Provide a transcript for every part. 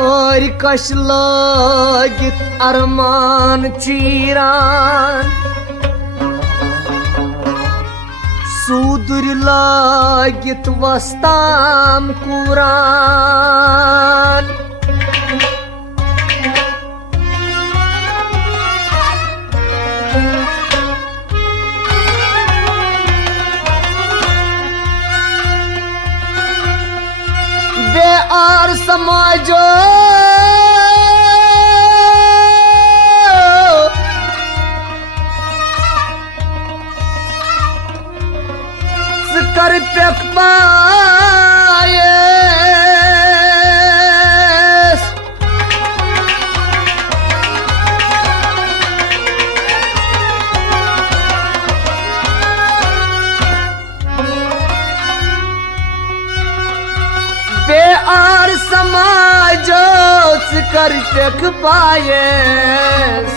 और कश लागित अरमान चीरान सूदुर लागित वस्ताम कुरान बेआर समाजो कर पेख पायस बेआर समाजो कर पेख पायस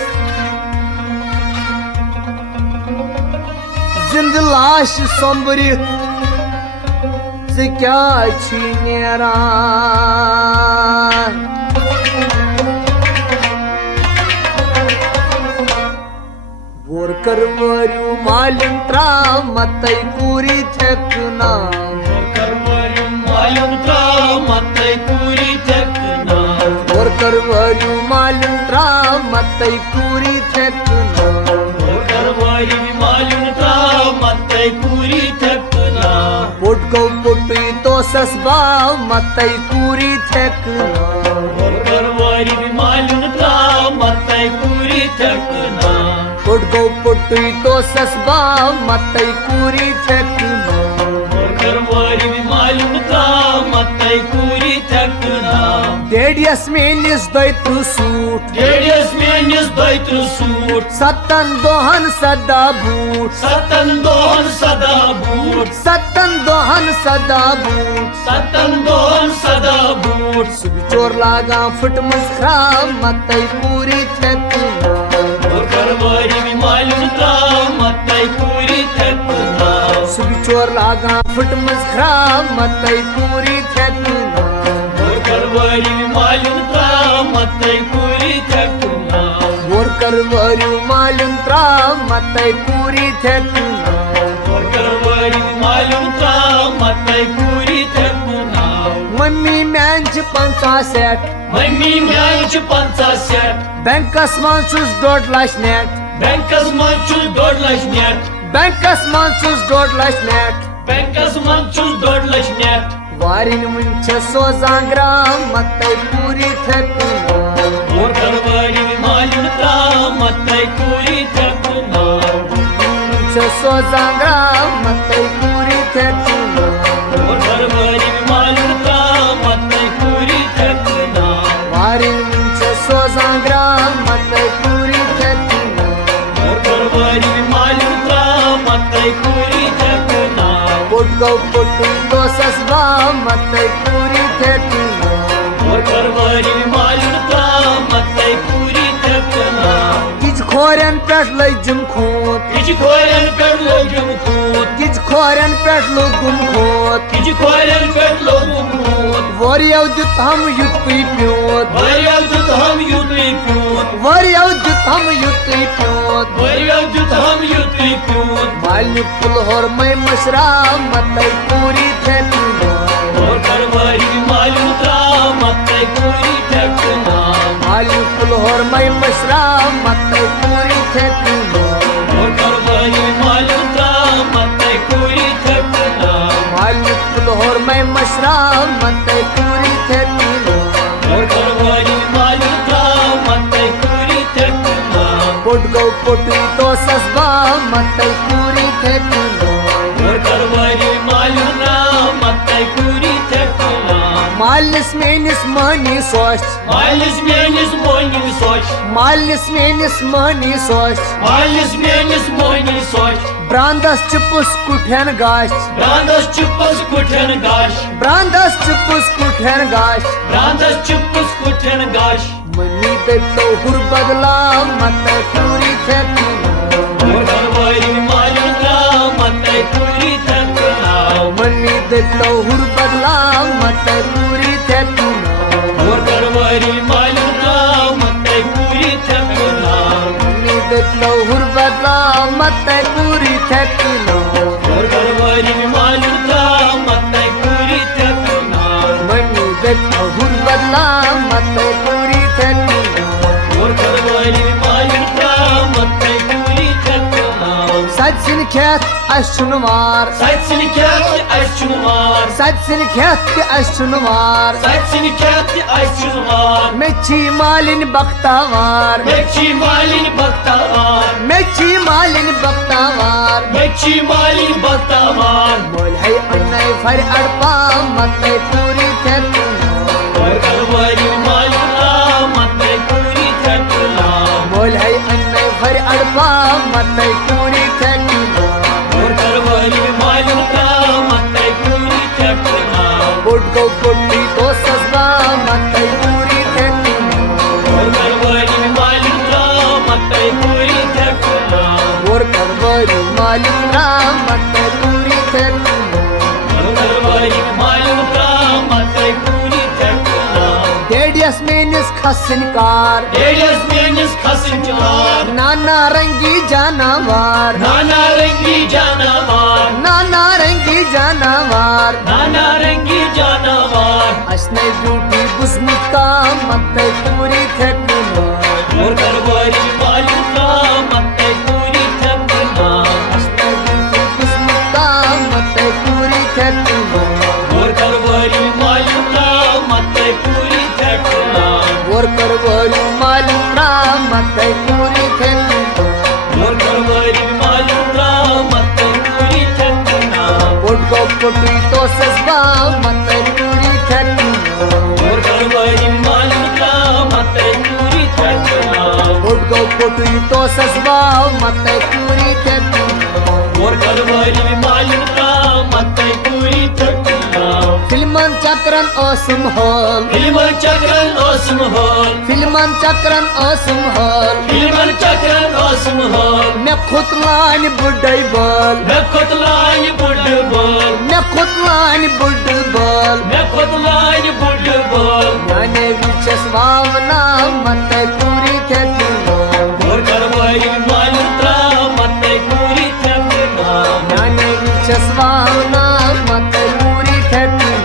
जिंद लाश सोंबरित क्या नेरान वोर कर वरु मालूम त्रा मतई पूरी थकना वोर कर वरु मालूम त्रा मतई पूरी थकना वोर कर वरु मालूम त्रा मतई पूरी थकना वोर कर वरु मालूम त्रा मतई पूरी थकना पुट को पुटी तो ससबा मतई पूरी थकना वोर कर वरु मालूम त्रा मतई पूरी थकना पुट को पुटी तो ससबा मतई पूरी थकना वोर कर वरु मालूम त्रा मतई पूरी थकना डेडियस मेनिस दैत्रु सूट डेडियस मेनिस दैत्रु सूट सतन दोहन सदा बूट सतन दोहन सदा बूट सतन दोहन सदा बूट सतन दोहन सदा बूट चोर लागा फुट मुस्खरा मतई पूरी थकना वोर कर वरु मालूम त्रा मतई पूरी थकना चोर लागा फुट मुस्खरा मतई पूरी थकना वोर कर वरु मालूम त्रा मतई पूरी थकना वोर कर वरु मालूम त्रा मतई पूरी थकना वोर कर वरु मालूम त्रा मतई पूरी थकना मम्मी मैंच 50 मम्मी म्याच 50 बैंकस मन छुस 1.5 लाख नेट बैंकस मन छुस 1.5 लाख नेट बैंकस मन छुस 1.5 लाख नेट बैंकस मन छुस 1.5 लाख नेट वारिन मुंच सोजान ग्राम मतई पूरी थकना वोर कर वरु मालूम त्रा मतई पूरी थकना मुंच सोजान ग्राम मतई पूरी थकना वोर कर वरु मालूम त्रा मतई पूरी थकना वारिन मुंच सोजान ग्राम मतई पूरी थकना वोर कर वरु मालूम त्रा मतई पूरी थकना पुट को पुटी तो ससबा मतई पूरी थकना वोर कर वरु मालूम त्रा मतई पूरी थकना किच खोरन पेट लजम खोत किछ खोरन पेट लोगम खूत किच खोरन पेट लगुम खोत किछ खोरन पेट लोगम खूत वरियाव दित हम युति प्योत वरिया जुत हम युति प्यूत वरियाव दित हम युति प्योत वरिया जुत हम युति प्यूत मालिक पुल हर मैं मशरा मतई पूरी थकना hormay mashra matay puri thekuna और करवारी मालूम था मत पूरी थकना malik pul hormay mashra matay puri thekuna और करवारी मालूम था मत पूरी थकना put go putu to sasba matay puri thekuna और करवारी मालूम ना मत पूरी थकना malis menis mani soch मालिश मेनिस मोनी सोच malis menis mani soch मालिश मेनिस मोनी सोच brandas chipus kuthen gash ब्रांदस चुपस कुठन गाश brandas chipus kuthen gash ब्रांदस चुपस कुठन गाश mani detto hur badla matay puri thekuna और करवारी मालूम था मत पूरी थकना mani detto hur badla matay puri thekuna और करवारी मालूम था मत पूरी थकना mani detto hur badla matay puri thekuna और करवारी मालूम था मत पूरी थकना mani detto hur badla matay puri thekuna और करवारी मालूम था मत पूरी थकना Satsin khet ashunwar Satsin kæti aşçunuvar Satsin khet ashunwar Satsin kæti aşçunuvar mechi malin baktavar Mekçi malin baktavar mechi malin baktavar Mekçi malin baktavar mol hay annay far adpa matay puri thekuna और करवारी मालूम था मत पूरी थकना mol hay annay far adpa matay puri thekuna और करवारी मालूम था मत पूरी थकना put go putti to sasba matay puri thekuna और करवारी मालूम था मत पूरी थकना or karvari malin ra matay puri thekuna और करवारी मालूम था मत पूरी थकना Dedias menis khasinkar Eles menis kasıncalar Nana rangi janavar Nana rengi canavar Nana rangi janavar Nana rengi canavar Asnay beauty buzmuka matay puri thekuna और करवारी मालूम था मत पूरी थकना Asnay beauty buzmuka matay puri thekuna और करवारी मालूम था मत पूरी थकना Or karvari malra matay puri thekuna और करवारी मालूम था मत पूरी थकना Put go putti to sasba matay puri thekuna और करवारी मालूम था मत पूरी थकना Put go putti to sasba matay puri thekuna और करवारी मालूम था मत पूरी थकना Filman chakran awesome hall फिल्मन चक्रन ओसम हॉल Filman chakran awesome hall फिल्मन चक्रन ओसम हॉल Me khutlan budai bal मैं खुदलाइन फुटबॉल Me khutlan budai bal मैं खुदलाइन फुटबॉल Nane vichas vavna matay puri thekuna और करवारी मालूम था मत पूरी थकना Nane vichas vavna matay puri thekuna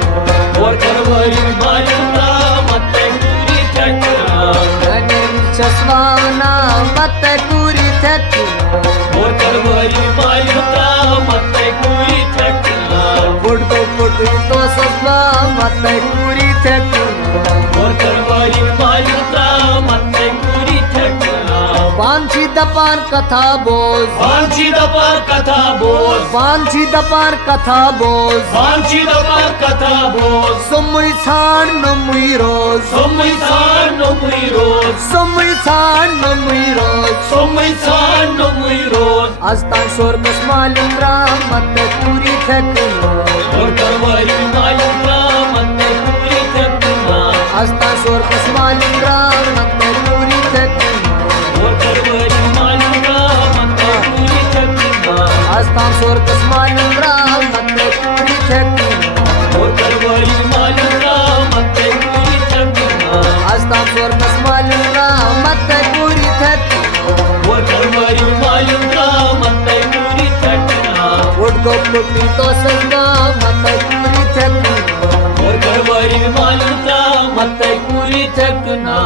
और करवारी मालूम था मत पूरी थकना Nane vichas vavna matay puri thekuna और करवारी मालूम था मत पूरी थकना Put go putti to sasba matay puri thekuna और करवारी मालूम था मत पूरी थकना Banchi dapan katha boz वांची दपा कथा बोल Banchi dapan katha boz वांची दपा कथा बोल Sumui san numui roz सोमई सान नमुई रोज Sumui san numui roz सोमई सान नमुई रोज Astan shor kasmalin ram matay puri thekuna और करवारी मालूम था मत पूरी थकना Astan shor kasmalin ram matay puri thekuna और करवारी मालूम था मत पूरी थकना Astan shor kasmalin ram matay puri thekuna और करवारी मालूम था मत पूरी थकना Astan shor kasmalin ram matay puri thekuna और करवारी मालूम था मत पूरी थकना Put go putti to sasba matay puri thekuna और करवारी मालूम था मत पूरी थकना